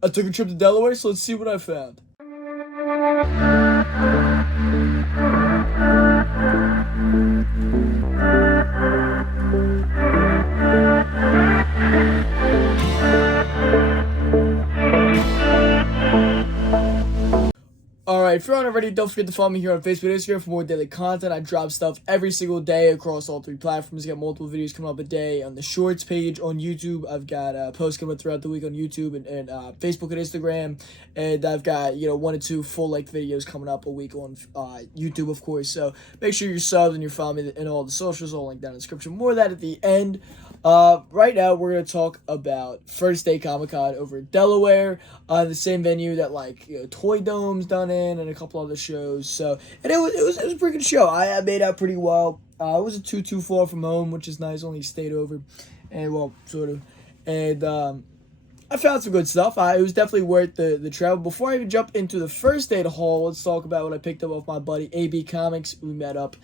I took a trip to Delaware, so let's see what I found. Alright, if you're not already, don't forget to follow me here on Facebook and Instagram for more daily content. I drop stuff every single day across all 3 platforms. I got multiple videos coming up a day on the Shorts page on YouTube. I've got posts coming throughout the week on YouTube and Facebook and Instagram. And I've got, 1 or 2 full-length videos coming up a week on YouTube, of course. So make sure you're subbed and you're following me in all the socials. All linked down in the description. More of that at the end. Right now, we're going to talk about First Day Comic Con over in Delaware, the same venue that, Toy Dome's done in and a couple other shows. So, and it was a pretty good show. I made out pretty well. It was a 2-2-4 from home, which is nice. Only stayed over, and, well, sort of. And, I found some good stuff. It was definitely worth the travel. Before I even jump into the first day of the haul, let's talk about what I picked up off my buddy AB Comics. We met up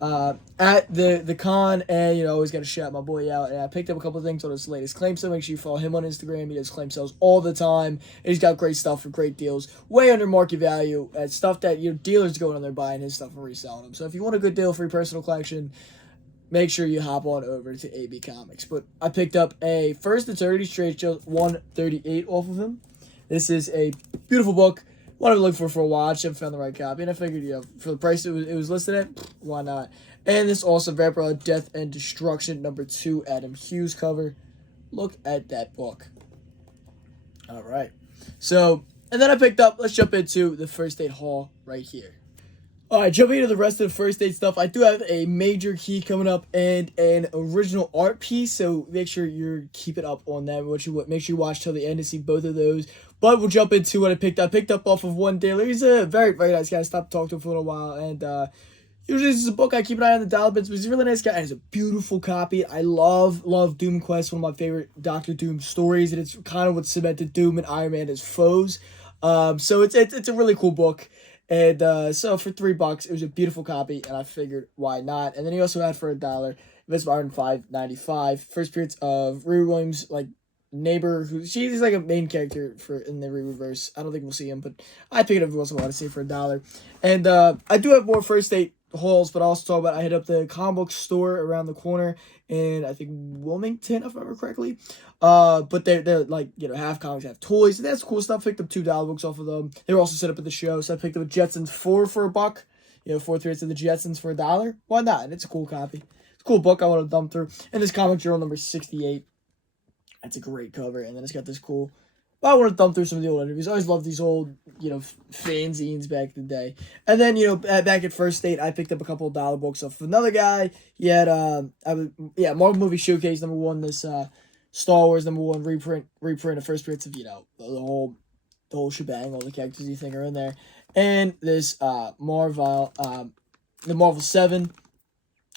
at the con, and always got to shout my boy out. And I picked up a couple of things on his latest claim sale. Make sure you follow him on Instagram. He does claim sales all the time, and he's got great stuff for great deals, way under market value, and stuff that dealers going on there buying his stuff and reselling them. So if you want a good deal for your personal collection, make sure you hop on over to AB Comics. But I picked up a First Eternity Straight Show 138 off of him. This is a beautiful book. What I've been looking for a while. I just haven't found the right copy. And I figured, for the price it was listed at, why not? And this also Vampire Death and Destruction #2 Adam Hughes cover. Look at that book. All right. So, and then I picked up, let's jump into the first aid haul right here. All right, jumping into the rest of the first aid stuff, I do have a major key coming up and an original art piece, so make sure you keep it up on that. Make sure you watch till the end to see both of those. But we'll jump into what I picked up. I picked up off of one dealer. He's a very, very nice guy. I stopped talking to him for a little while, and usually this is a book I keep an eye on the dollar bins, but he's a really nice guy, and it's a beautiful copy. I love Doom Quest, one of my favorite Doctor Doom stories, and it's kind of what cemented Doom and Iron Man as foes. So it's a really cool book. And so for $3, it was a beautiful copy, and I figured why not. And then he also had for $1, Invisible Iron $5.95. First appearance of Riri Williams, neighbor, she's like a main character in the Reverse. I don't think we'll see him, but I picked it up if you also want to see it for $1. And I do have more first date hauls, but I'll also talk about I hit up the comic book store around the corner in I think Wilmington, if I remember correctly. But they're half comics, half toys, and that's cool stuff. Picked up $2 books off of them. They were also set up at the show, so I picked up a Jetsons 4 for $1. 4 threads of the Jetsons for $1. Why not? And it's a cool copy. It's a cool book I want to thumb through. And this comic journal number 68. That's a great cover, and then it's got this cool. I want to thumb through some of the old interviews. I always loved these old, fanzines back in the day. And then, back at First Date, I picked up a couple of dollar books off of another guy. He had, Marvel Movie Showcase #1. This Star Wars #1 reprint of first appearance of the whole shebang, all the characters you think are in there, and this the Marvel 7.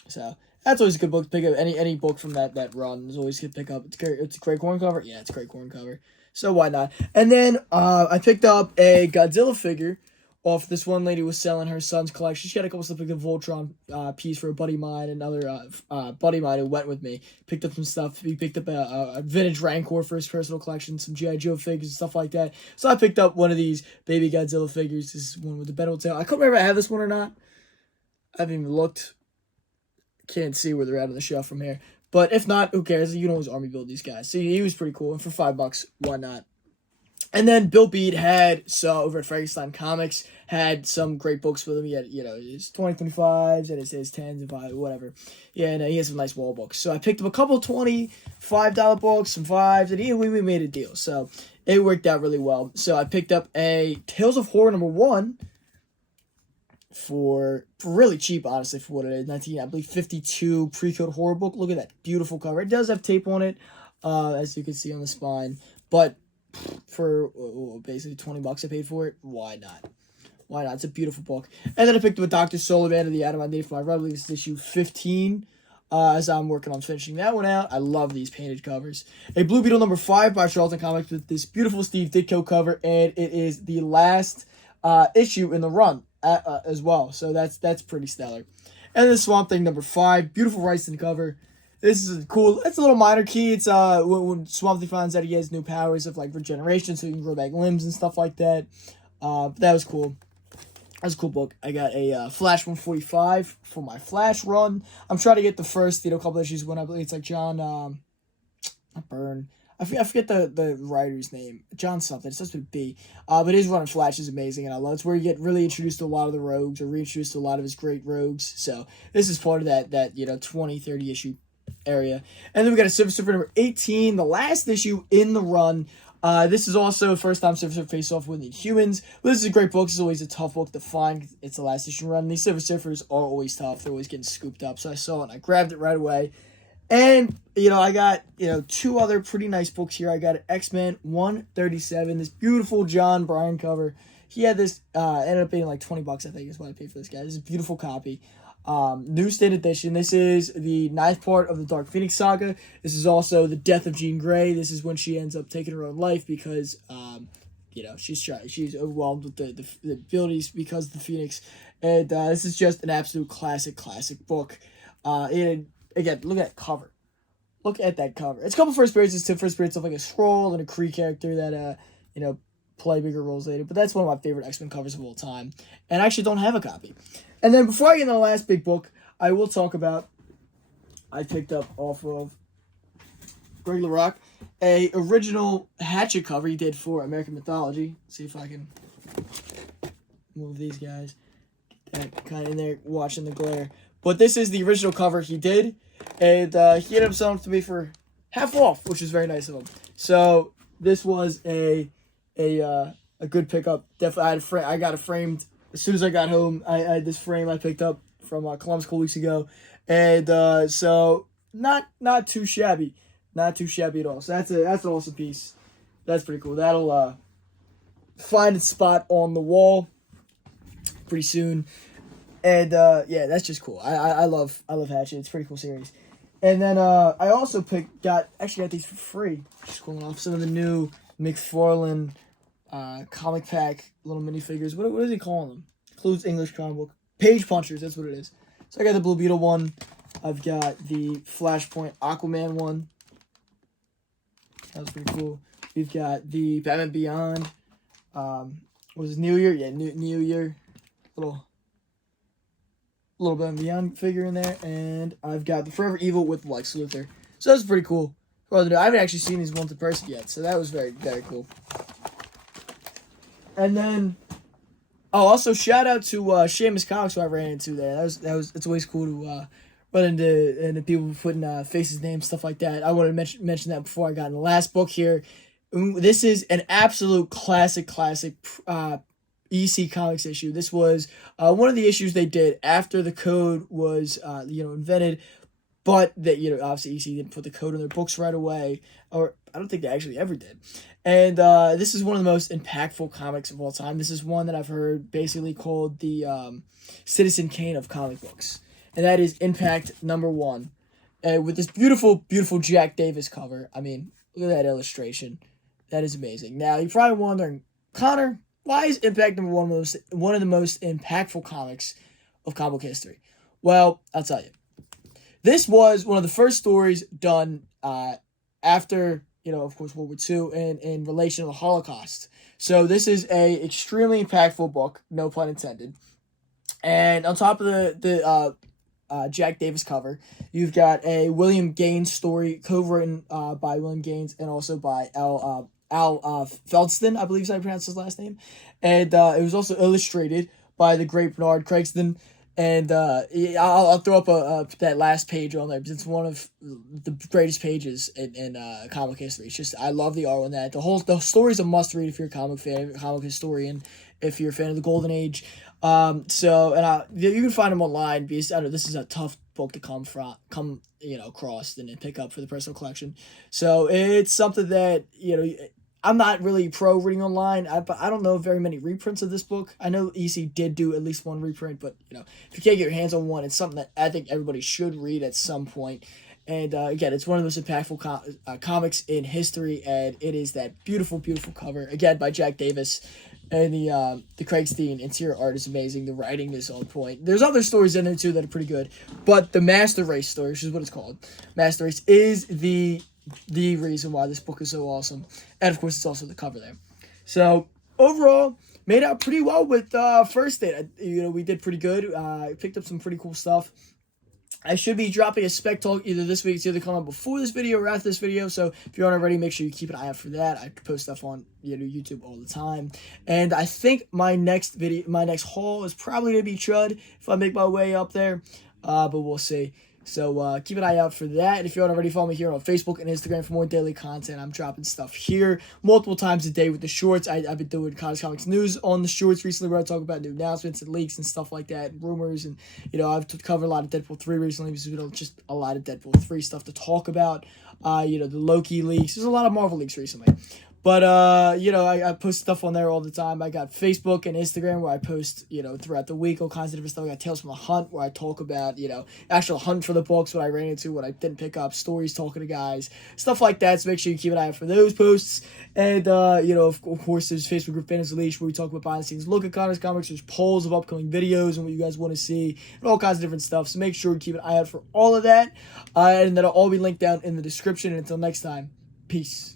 So. That's always a good book to pick up. Any book from that run is always good to pick up. It's a great corn cover. Yeah, it's a great corn cover. So why not? And then I picked up a Godzilla figure off this one lady was selling her son's collection. She had a couple stuff like the Voltron piece for a buddy of mine, another buddy of mine who went with me. Picked up some stuff. He picked up a vintage Rancor for his personal collection, some G.I. Joe figures and stuff like that. So I picked up one of these baby Godzilla figures. This is one with the Bengal tail. I couldn't remember if I have this one or not. I haven't even looked. Can't see where they're at on the shelf from here. But if not, who cares? You can always army build these guys. So he was pretty cool. And for $5, why not? And then Bill Bede over at Frankenstein Comics, had some great books with him. He had, his 2025s and his 10s and 5, whatever. Yeah, and he has some nice wall books. So I picked up a couple $25 books, some 5s, and we made a deal. So it worked out really well. So I picked up a Tales of Horror #1, for really cheap, honestly, for what it is. 1952 pre-code horror book. Look at that beautiful cover. It does have tape on it, as you can see on the spine. But for basically $20 I paid for it, why not? Why not? It's a beautiful book. And then I picked up a Dr. Sullivan of the Atom I Need for my brother. This is issue 15. As I'm working on finishing that one out. I love these painted covers. A Blue Beetle #5 by Charlton Comics with this beautiful Steve Ditko cover, and it is the last issue in the run. As well, so that's pretty stellar. And then Swamp Thing #5, beautiful Ricin cover. This is cool. It's a little minor key. It's when Swamp Thing finds out he has new powers of like regeneration, so he can grow back limbs and stuff like that. But that was cool. That's a cool book. I got a Flash 145 for my Flash run. I'm trying to get the first, couple issues when I believe it's like John, not Byrne. I forget the writer's name. John something. It starts with B. But his run in Flash is amazing, and I love it. It's where you get really introduced to a lot of the rogues, or reintroduced to a lot of his great rogues. So this is part of that 20, 30 issue area. And then we got a Silver Surfer number 18, the last issue in the run. This is also the first time Silver Surfer faced off with the Humans. But this is a great book. This is always a tough book to find. It's the last issue run. These Silver Surfers are always tough. They're always getting scooped up. So I saw it and I grabbed it right away. And, I got, two other pretty nice books here. I got X-Men 137, this beautiful John Bryan cover. He had this, ended up being like $20, I think is what I paid for this guy. This is a beautiful copy. New State Edition. This is the 9th part of the Dark Phoenix saga. This is also the death of Jean Grey. This is when she ends up taking her own life because, she's overwhelmed with the abilities because of the Phoenix. And this is just an absolute classic book. And again, look at that cover. Look at that cover. It's a couple first appearances to first appearance of like a Skrull and a Kree character that play bigger roles later. But that's one of my favorite X-Men covers of all time. And I actually don't have a copy. And then before I get into the last big book, I will talk about, I picked up off of Greg LaRock a original Hatchet cover he did for American Mythology. See if I can move these guys. Get that kind of in there watching the glare. But this is the original cover he did. And he ended up selling it to me for half off, which is very nice of him. So this was a good pickup. Definitely, I got it framed as soon as I got home. I had this frame I picked up from Columbus a couple weeks ago, and so not too shabby, not too shabby at all. So that's an awesome piece. That's pretty cool. That'll find its spot on the wall pretty soon. And yeah, that's just cool. I love Hatchet. It's a pretty cool series. And then I also got these for free. Just going off some of the new McFarlane comic pack little minifigures. What is he calling them? Includes English comic book. Page punchers, that's what it is. So I got the Blue Beetle one. I've got the Flashpoint Aquaman one. That was pretty cool. We've got the Batman Beyond. Was it New Year? Yeah, New Year. Little Batman Beyond figure in there. And I've got the Forever Evil with Lex Luthor. So that's pretty cool. I haven't actually seen these ones in person yet, so that was very, very cool. And then, also shout out to Seamus Comics who I ran into there. It's always cool to run into people putting faces, names, stuff like that. I wanted to mention that before I got in the last book here. This is an absolute classic EC Comics issue. This was one of the issues they did after the code was invented, but that obviously EC didn't put the code in their books right away, or I don't think they actually ever did. And this is one of the most impactful comics of all time. This is one that I've heard basically called the Citizen Kane of comic books, and that is Impact #1, with this beautiful Jack Davis cover. I mean, look at that illustration. That is amazing. Now you're probably wondering, Connor, why is Impact #1 one of the most impactful comics of comic book history? Well, I'll tell you. This was one of the first stories done after, of course, World War II in relation to the Holocaust. So this is a extremely impactful book, no pun intended. And on top of the Jack Davis cover, you've got a William Gaines story co-written by William Gaines and also by Al Feldston, I believe is how you pronounce his last name. And it was also illustrated by the great Bernard Craigston. And I'll throw up that last page on there because it's one of the greatest pages in comic history. It's just, I love the art on that. The story's a must read if you're a comic fan, a comic historian, if you're a fan of the Golden Age. You can find them online because I know this is a tough book to come across and pick up for the personal collection. So it's something that I'm not really pro reading online. I don't know very many reprints of this book. I know EC did do at least one reprint, but if you can't get your hands on one, it's something that I think everybody should read at some point. And again, it's one of the most impactful comics in history, and it is that beautiful, beautiful cover again by Jack Davis, and the Craig Steen interior art is amazing. The writing is on point. There's other stories in it too that are pretty good, but the Master Race story, which is what it's called, Master Race, is the reason why this book is so awesome, and of course, it's also the cover there. So overall, made out pretty well with First Date. We did pretty good. I picked up some pretty cool stuff. I should be dropping a spec talk either this week. It's either coming out before this video or after this video. So if you aren't already, make sure you keep an eye out for that. I post stuff on YouTube all the time. And I think my next haul is probably gonna be Chud if I make my way up there. But we'll see. So keep an eye out for that. And if you aren't already, follow me here on Facebook and Instagram for more daily content. I'm dropping stuff here multiple times a day with the shorts. I've been doing College Comics News on the shorts recently, where I talk about new announcements and leaks and stuff like that, and rumors. And I've covered a lot of Deadpool 3 recently, because just a lot of Deadpool 3 stuff to talk about. The Loki leaks. There's a lot of Marvel leaks recently. But, I post stuff on there all the time. I got Facebook and Instagram where I post, throughout the week, all kinds of different stuff. I got Tales from the Hunt where I talk about, actual hunt for the books, what I ran into, what I didn't pick up, stories, talking to guys, stuff like that. So make sure you keep an eye out for those posts. And, of course, there's Facebook group Fandoms Unleashed where we talk about behind the scenes look at comics. There's polls of upcoming videos and what you guys want to see and all kinds of different stuff. So make sure you keep an eye out for all of that. And that'll all be linked down in the description. And until next time, peace.